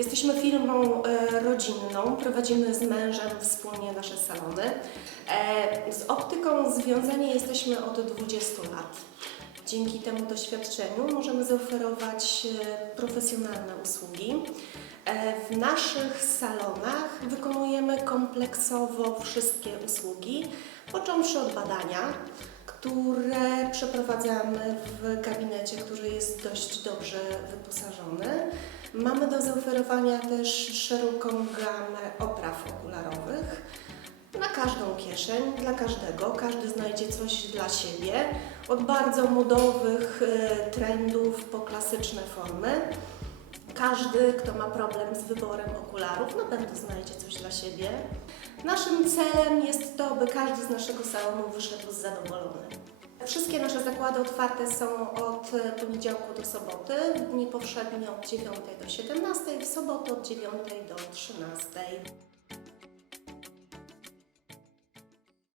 Jesteśmy firmą e, rodzinną, prowadzimy z mężem wspólnie nasze salony. E, Z optyką związani jesteśmy od 20 lat. Dzięki temu doświadczeniu możemy zaoferować e, profesjonalne usługi. W naszych salonach wykonujemy kompleksowo wszystkie usługi, począwszy od badania, które przeprowadzamy w gabinecie, który jest dość dobrze wyposażony. Mamy do zaoferowania też szeroką gamę opraw okularowych. Na każdą kieszeń, dla każdego, każdy znajdzie coś dla siebie. Od bardzo modowych e, trendów po klasyczne formy. Każdy, kto ma problem z wyborem okularów, na pewno znajdzie coś dla siebie. Naszym celem jest to, by każdy z naszego salonu wyszedł zadowolony. Wszystkie nasze zakłady otwarte są od e, poniedziałku do soboty, w dni powszednie od 9 do 17, w sobotę od 9 do 13.